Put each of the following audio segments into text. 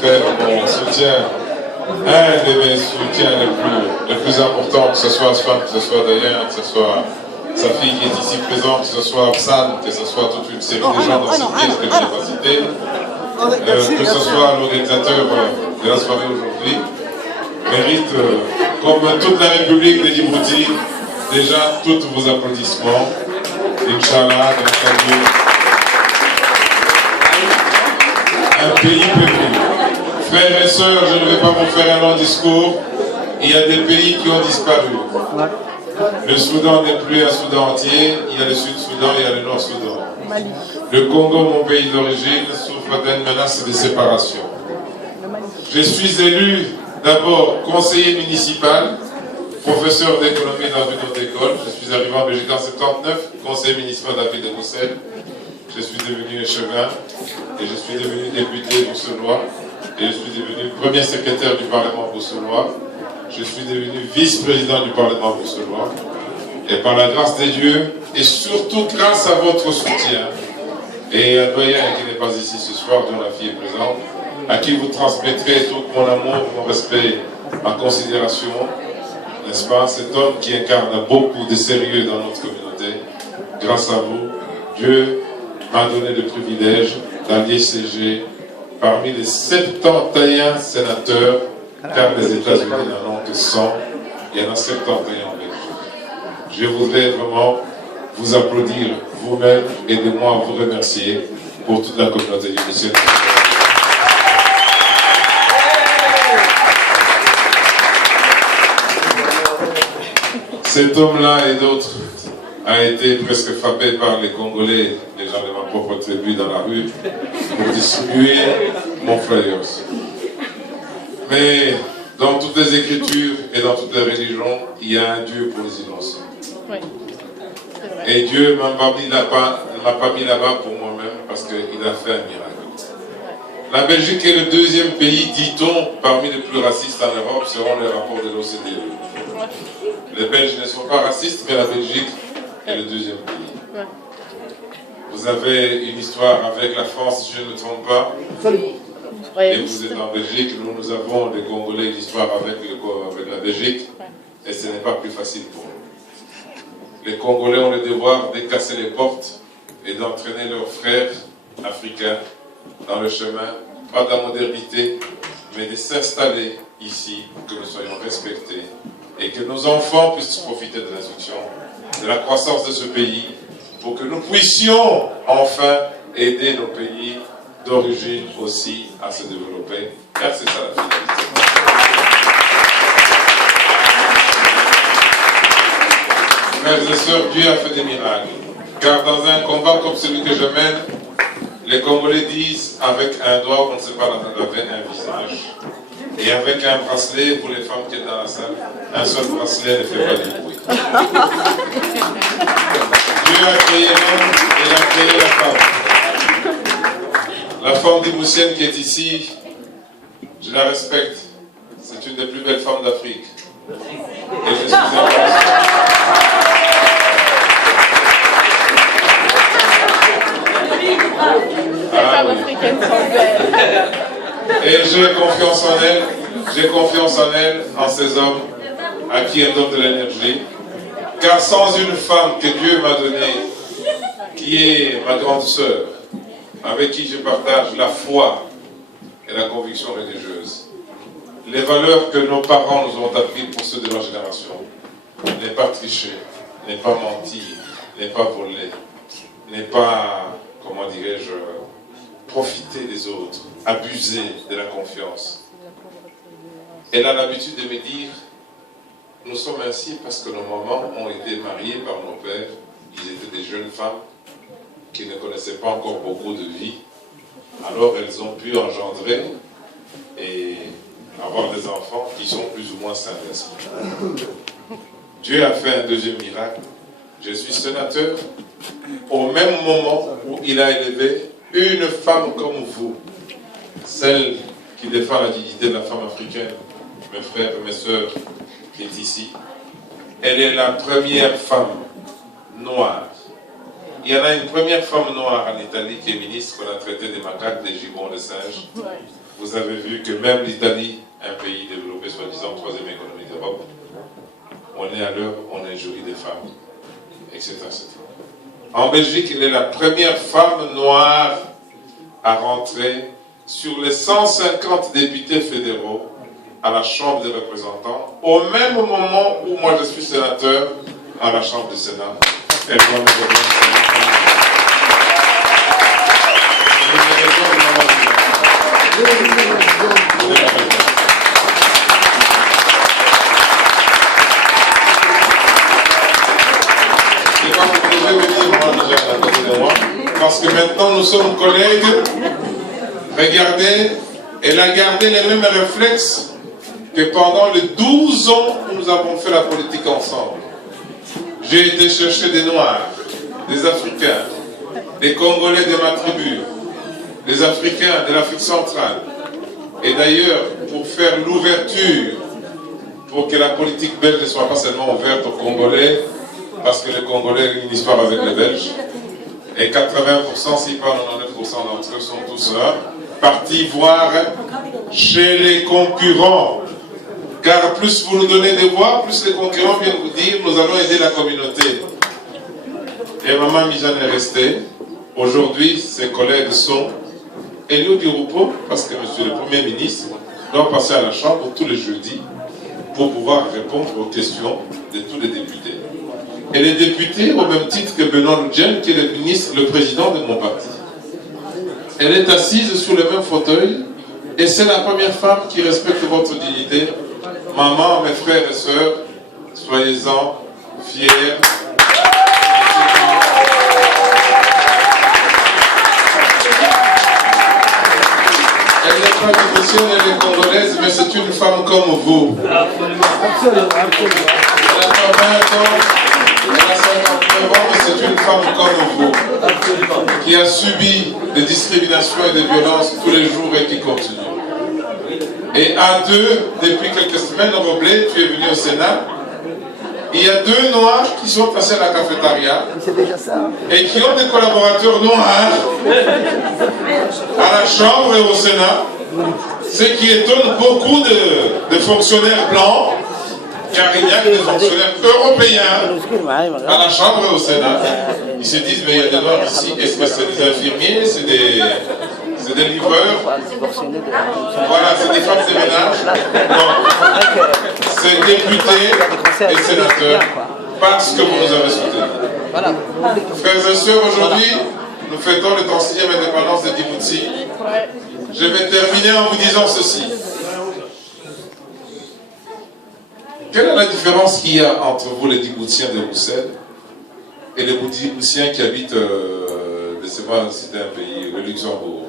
Frère, mon soutien, un de mes soutiens les plus importants, que ce soit Asfan, que ce soit Dayan, que ce soit sa fille qui est ici présente, que ce soit Absan, que ce soit toute une série de gens dans cette pièce que je n'ai pas cité, que ce soit l'organisateur de la soirée aujourd'hui, mérite, comme toute la République de Djibouti, déjà tous vos applaudissements. Inch'Allah, grâce à Dieu. Un pays peuplé. Frères et sœurs, je ne vais pas vous faire un long discours. Il y a des pays qui ont disparu. Le Soudan n'est plus un Soudan entier. Il y a le Sud-Soudan, il y a le Nord-Soudan. Le Congo, mon pays d'origine, souffre d'une menace de séparation. Je suis élu d'abord conseiller municipal, professeur d'économie dans une autre école. Je suis arrivé en Belgique en 79, conseiller municipal de la ville de Bruxelles. Je suis devenu échevin et je suis devenu député bruxellois et je suis devenu premier secrétaire du Parlement bruxellois. Je suis devenu vice-président du Parlement bruxellois. Et par la grâce de Dieu et surtout grâce à votre soutien et à Doyen qui n'est pas ici ce soir, dont la fille est présente, à qui vous transmettrez tout mon amour, mon respect, ma considération, n'est-ce pas, cet homme qui incarne beaucoup de sérieux dans notre communauté. Grâce à vous, Dieu m'a donné le privilège d'allier CG parmi les 71 sénateurs, car les États-Unis n'en ont que 100, il y en a 71 en Belgique. Je voudrais vraiment vous applaudir vous-même et de moi vous remercier pour toute la communauté du Monsieur. Cet homme-là et d'autres a été presque frappé par les Congolais, les gens de ma propre tribu dans la rue, pour distribuer mon flyers. Mais dans toutes les écritures et dans toutes les religions, il y a un Dieu pour les innocents. Oui. Et Dieu ne m'a pas mis là-bas pour moi-même parce qu'il a fait un miracle. La Belgique est le deuxième pays, dit-on, parmi les plus racistes en Europe, selon les rapports de l'OCDE. Les Belges ne sont pas racistes, mais la Belgique est le deuxième pays. Vous avez une histoire avec la France, si je ne me trompe pas. Et vous êtes en Belgique, nous avons des Congolais une histoire avec la Belgique, et ce n'est pas plus facile pour nous. Les Congolais ont le devoir de casser les portes et d'entraîner leurs frères africains dans le chemin, pas de la modernité, mais de s'installer ici, pour que nous soyons respectés et que nos enfants puissent profiter de l'instruction, de la croissance de ce pays, pour que nous puissions enfin aider nos pays d'origine aussi à se développer, car c'est ça la finalité. Frères et sœurs, Dieu a fait des miracles, car dans un combat comme celui que je mène, les Congolais disent avec un doigt, on ne sait pas laver un visage. Et avec un bracelet, pour les femmes qui sont dans la salle, un seul bracelet ne fait pas de bruit. Dieu a créé l'homme et il a créé la femme. La femme djiboutienne qui est ici, je la respecte. C'est une des plus belles femmes d'Afrique. Et je suis Et j'ai confiance en elle, en ces hommes à qui elle donne de l'énergie. Car sans une femme que Dieu m'a donnée, qui est ma grande sœur, avec qui je partage la foi et la conviction religieuse, les valeurs que nos parents nous ont apprises pour ceux de leur génération, n'est pas tricher, n'est pas mentir, n'est pas voler, n'est pas, comment dirais-je, profiter des autres, abuser de la confiance. Elle a l'habitude de me dire, nous sommes ainsi parce que nos mamans ont été mariées par nos pères, ils étaient des jeunes femmes qui ne connaissaient pas encore beaucoup de vie, alors elles ont pu engendrer et avoir des enfants qui sont plus ou moins sains d'esprit. Dieu a fait un deuxième miracle. Je suis sénateur au même moment où il a élevé une femme comme vous, celle qui défend la dignité de la femme africaine, mes frères et mes sœurs, qui est ici. Elle est la première femme noire. Il y en a une première femme noire en Italie qui est ministre qu'on a traité des macaques, des gibbons, des singes. vous avez vu que même l'Italie, un pays développé, soi-disant troisième économie d'Europe, on est à l'heure, on injurie des femmes, etc., etc. En Belgique, elle est la première femme noire à rentrer sur les 150 députés fédéraux à la Chambre des représentants, au même moment où moi je suis sénateur à la Chambre du Sénat. Elle doit me et quand vous pouvez venir, moi déjà à côté de moi, parce que maintenant nous sommes collègues, regardez, elle a gardé les mêmes réflexes que pendant les 12 ans où nous avons fait la politique ensemble. J'ai été chercher des Noirs, des Africains, des Congolais de ma tribu, des Africains de l'Afrique centrale. Et d'ailleurs, pour faire l'ouverture, pour que la politique belge ne soit pas seulement ouverte aux Congolais, parce que les Congolais ont une histoire avec les Belges, et 80%, si pas 99% d'entre eux sont tous là, partis voir chez les concurrents. Car plus vous nous donnez des voix, plus les concurrents viennent vous dire nous allons aider la communauté. Et Maman Mijane est restée. Aujourd'hui, ses collègues sont Elio Diroupo, parce que monsieur le Premier ministre doit passer à la Chambre tous les jeudis pour pouvoir répondre aux questions de tous les députés. Et les députés, au même titre que Benoît Loudjen, qui est le ministre, le président de mon parti. Elle est assise sur le même fauteuil et c'est la première femme qui respecte votre dignité. Maman, mes frères et sœurs, soyez-en fiers. Elle n'est pas musicienne, elle est congolaise, mais c'est une femme comme vous. Absolument. Elle a pas 20 ans, elle a 59 ans, mais c'est une femme comme vous. Qui a subi des discriminations et des violences tous les jours et qui continue. Et à deux, depuis quelques semaines, Roblé, tu es venu au Sénat. Il y a deux Noirs qui sont passés à la cafétéria et qui ont des collaborateurs noirs à la Chambre et au Sénat, ce qui étonne beaucoup de fonctionnaires blancs, car il n'y a que des fonctionnaires européens à la Chambre et au Sénat. Ils se disent, mais il y a des Noirs ici, est-ce que c'est des infirmiers, c'est des livreurs, voilà, c'est des femmes de ménage. Donc, c'est députés et sénateurs, parce que vous nous avez soutenus. Frères et sœurs, aujourd'hui, nous fêtons le 36e indépendance de Djibouti. Je vais terminer en vous disant ceci. Quelle est la différence qu'il y a entre vous, les Djiboutiens de Bruxelles, et les Djiboutiens qui habitent, laissez-moi citer un pays, le Luxembourg,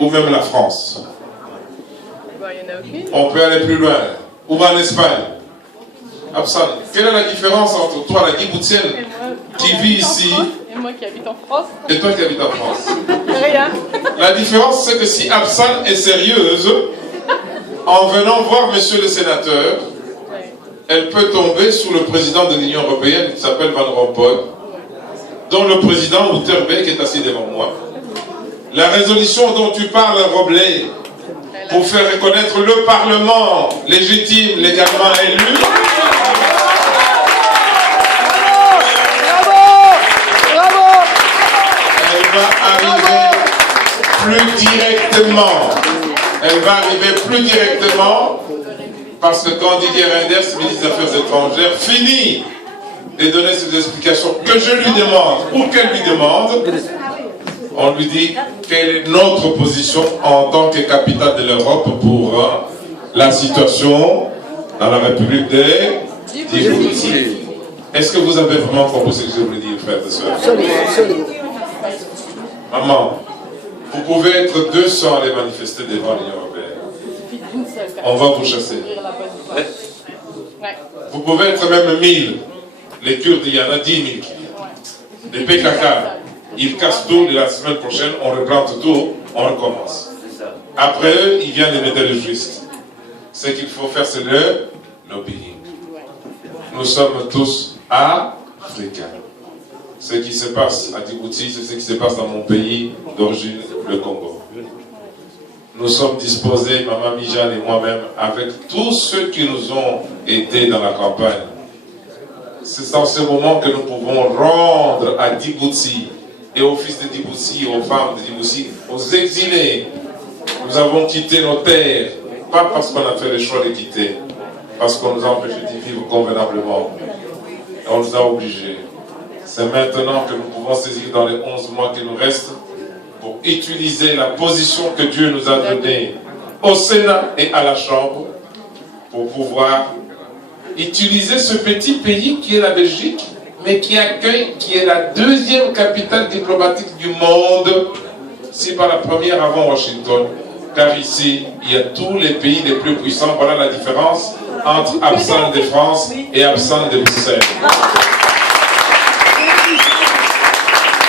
ou même la France? On peut aller plus loin. Ou en Espagne. Absan, quelle est la différence entre toi, la Djiboutienne, qui vit ici, et moi qui habite en France, et toi qui habites en France? Rien. La différence, c'est que si Absan est sérieuse, en venant voir monsieur le sénateur, elle peut tomber sous le président de l'Union européenne qui s'appelle Van Rompuy, dont le président Outerbeek est assis devant moi. La résolution dont tu parles, Roblé, pour faire reconnaître le Parlement légitime, légalement élu. Elle va arriver plus directement. Elle va arriver plus directement parce que quand Didier Reynders, ministre des Affaires étrangères, finit de donner ses explications que je lui demande ou qu'elle lui demande, on lui dit quelle est notre position en tant que capitale de l'Europe pour la situation dans la République de Djibouti. Est-ce que vous avez vraiment compris ce que je voulais dire, frères et sœurs? Maman, vous pouvez être 200 à aller manifester devant l'Union européenne. On va vous chasser. Vous pouvez être même 1000. Les Kurdes, il y en a 10 000 qui viennent. Les PKK, ils cassent tout, et la semaine prochaine, on replante tout, on recommence. Après eux, ils viennent de mettre les juristes. Ce qu'il faut faire, c'est le lobbying. Nous sommes tous africains. Ce qui se passe à Djibouti, c'est ce qui se passe dans mon pays d'origine, le Congo. nous sommes disposés, Maman Mijane et moi-même, avec tous ceux qui nous ont aidés dans la campagne. C'est en ce moment que nous pouvons rendre à Djibouti et aux fils de Djibouti, aux femmes de Djibouti, aux exilés. Nous avons quitté nos terres, pas parce qu'on a fait le choix de quitter, parce qu'on nous a empêchés de vivre convenablement. Et on nous a obligés. C'est maintenant que nous pouvons saisir dans les 11 mois qui nous restent pour utiliser la position que Dieu nous a donnée au Sénat et à la Chambre pour pouvoir utiliser ce petit pays qui est la Belgique, mais qui accueille, qui est la deuxième capitale diplomatique du monde, si pas la première avant Washington, car ici, il y a tous les pays les plus puissants. Voilà la différence entre absente de France et absente de Bruxelles.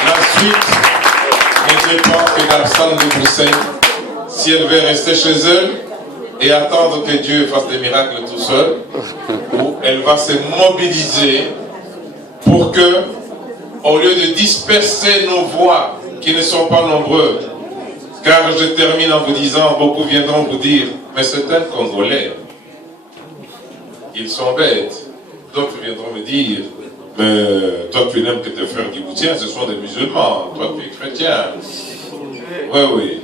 La suite ne dépend que d'absente de Bruxelles. Si elle veut rester chez elle et attendre que Dieu fasse des miracles tout seul, ou elle va se mobiliser pour que, au lieu de disperser nos voix qui ne sont pas nombreux, car je termine en vous disant, beaucoup viendront vous dire, mais c'est un Congolais. Ils sont bêtes. D'autres viendront me dire, mais toi tu n'aimes que tes frères djiboutiens, ce sont des musulmans, toi tu es chrétien. Oui, oui.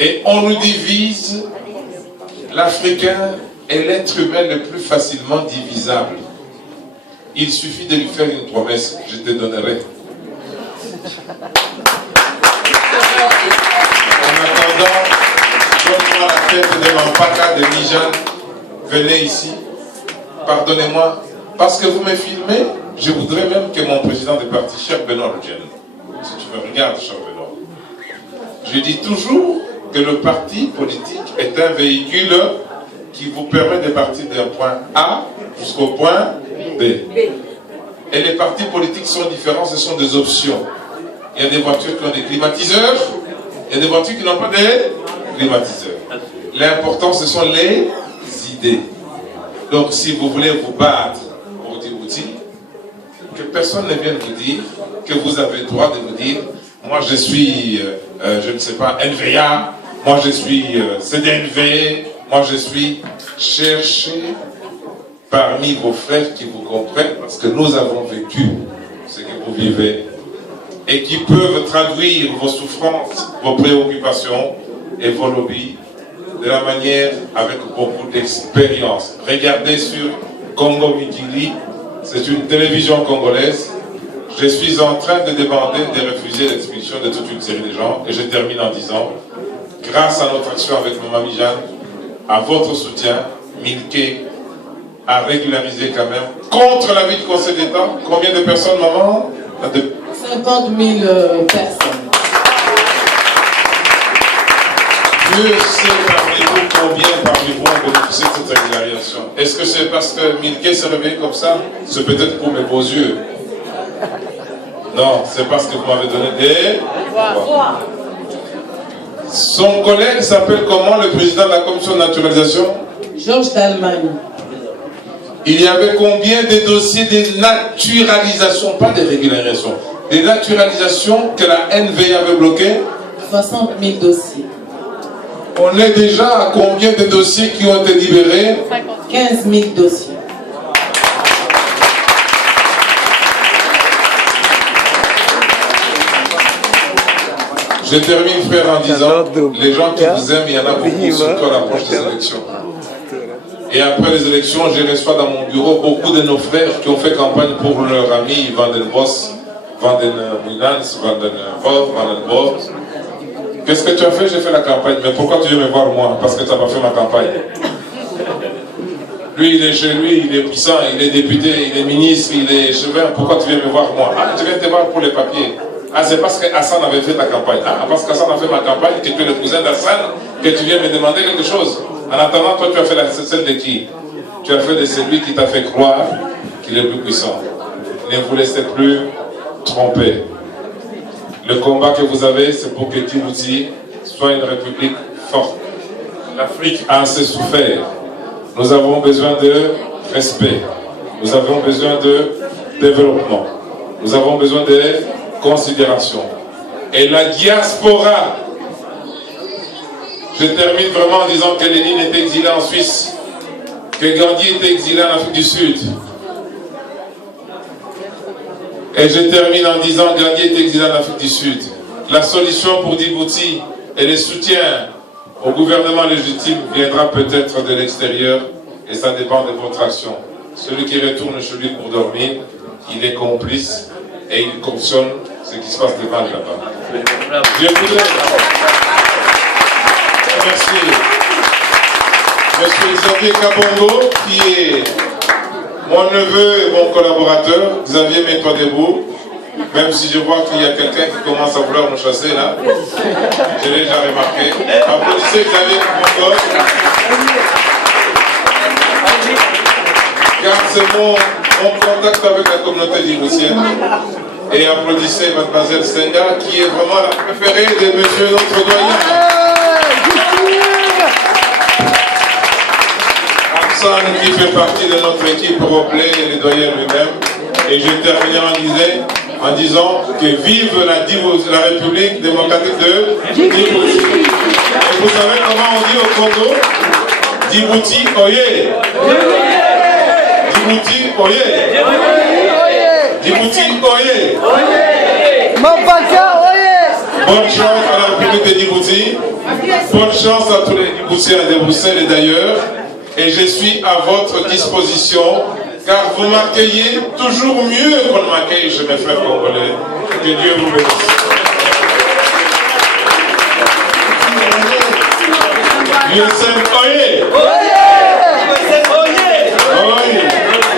Et on nous divise. L'Africain est l'être humain le plus facilement divisable. Il suffit de lui faire une promesse, je te donnerai. En attendant, donne-moi la tête de Mampaka, de Mijane, venez ici, pardonnez-moi, parce que vous me filmez, je voudrais même que mon président de parti, cher Benoît, vienne. Si tu me regardes, cher Benoît. Je dis toujours que le parti politique est un véhicule qui vous permet de partir d'un point A jusqu'au point B. Et les partis politiques sont différents, ce sont des options. Il y a des voitures qui ont des climatiseurs, il y a des voitures qui n'ont pas de climatiseurs. L'important, ce sont les idées. Donc, si vous voulez vous battre pour Djibouti, que personne ne vienne vous dire que vous avez le droit de vous dire moi je suis, je ne sais pas, NVA, moi je suis CDNV, moi je suis... Cherchez parmi vos frères qui vous comprennent, parce que nous avons vécu ce que vous vivez, et qui peuvent traduire vos souffrances, vos préoccupations et vos lobbies de la manière avec beaucoup d'expérience. Regardez sur Congo Mikili, c'est une télévision congolaise. Je suis en train de demander de refuser l'expulsion de toute une série de gens, et je termine en disant, grâce à notre action avec Maman Mijane, à votre soutien, Milké a régularisé quand même, contre l'avis du Conseil d'État, combien de personnes, maman? 50 000 personnes. Dieu sait parmi vous combien parmi vous ont bénéficié de cette régularisation. Est-ce que c'est parce que Milké s'est réveillé comme ça? C'est peut-être pour mes beaux yeux. Non, c'est parce que vous m'avez donné des voix. Son collègue s'appelle comment, le président de la commission de naturalisation? Georges d'Allemagne. Il y avait combien de dossiers de naturalisation, pas de régularisation, de naturalisation que la NVA avait bloqués? 60 000 dossiers. On est déjà à combien de dossiers qui ont été libérés? 15 000 dossiers. Je termine, frère, en disant, les gens qui vous aiment, il y en a beaucoup, surtout à l'approche des élections. Et après les élections, je reçois dans mon bureau beaucoup de nos frères qui ont fait campagne pour leur ami Vandenbos, Vandenbos, Vandenbos. Qu'est-ce que tu as fait? J'ai fait la campagne. Mais pourquoi tu veux me voir moi? Parce que tu n'as pas fait ma campagne. Lui, il est chez lui, il est puissant, il est député, il est ministre, il est chevin. Pourquoi tu viens me voir moi? Ah, je viens te voir pour les papiers. Ah, c'est parce que Hassan avait fait ta campagne. Ah, parce qu'Hassan a fait ma campagne, que tu es le cousin d'Hassan, que tu viens me demander quelque chose. En attendant, toi, tu as fait celle de qui? Tu as fait de celui qui t'a fait croire qu'il est plus puissant. Ne vous laissez plus tromper. Le combat que vous avez, c'est pour que Djibouti soit une république forte. L'Afrique a assez souffert. Nous avons besoin de respect. Nous avons besoin de développement. Nous avons besoin de considération. Et la diaspora, Je termine vraiment en disant que Lénine était exilé en Suisse, que Gandhi était exilé en Afrique du Sud. Et je termine en disant que Gandhi était exilé en Afrique du Sud. La solution pour Djibouti et le soutien au gouvernement légitime viendra peut-être de l'extérieur et ça dépend de votre action. Celui qui retourne chez lui pour dormir, il est complice et il cautionne ce qui se passe devant là-bas. Je voudrais... Merci. Monsieur Xavier Kabongo, qui est mon neveu et mon collaborateur. Xavier, mets-toi debout. Même si je vois qu'il y a quelqu'un qui commence à vouloir me chasser là. Je l'ai déjà remarqué. Applaudissez Xavier Kabongo. Car c'est mon contact avec la communauté djiboutienne. Et applaudissez Mademoiselle Senga, qui est vraiment la préférée de monsieur notre doyen. Arsane, qui fait partie de notre équipe Europlay et le doyen lui-même. Et je terminerai en disant que vive la République démocratique de Djibouti. Et vous savez comment on dit au Congo? Djibouti, oyez! Djibouti, oyez! Djibouti, oyez! Bonne chance à la République de Djibouti. Bonne chance à tous les Djiboutiens de Bruxelles et d'ailleurs. Et je suis à votre disposition, car vous m'accueillez toujours mieux qu'on m'accueille chez mes frères congolais. Que Dieu vous bénisse. USM, oyez!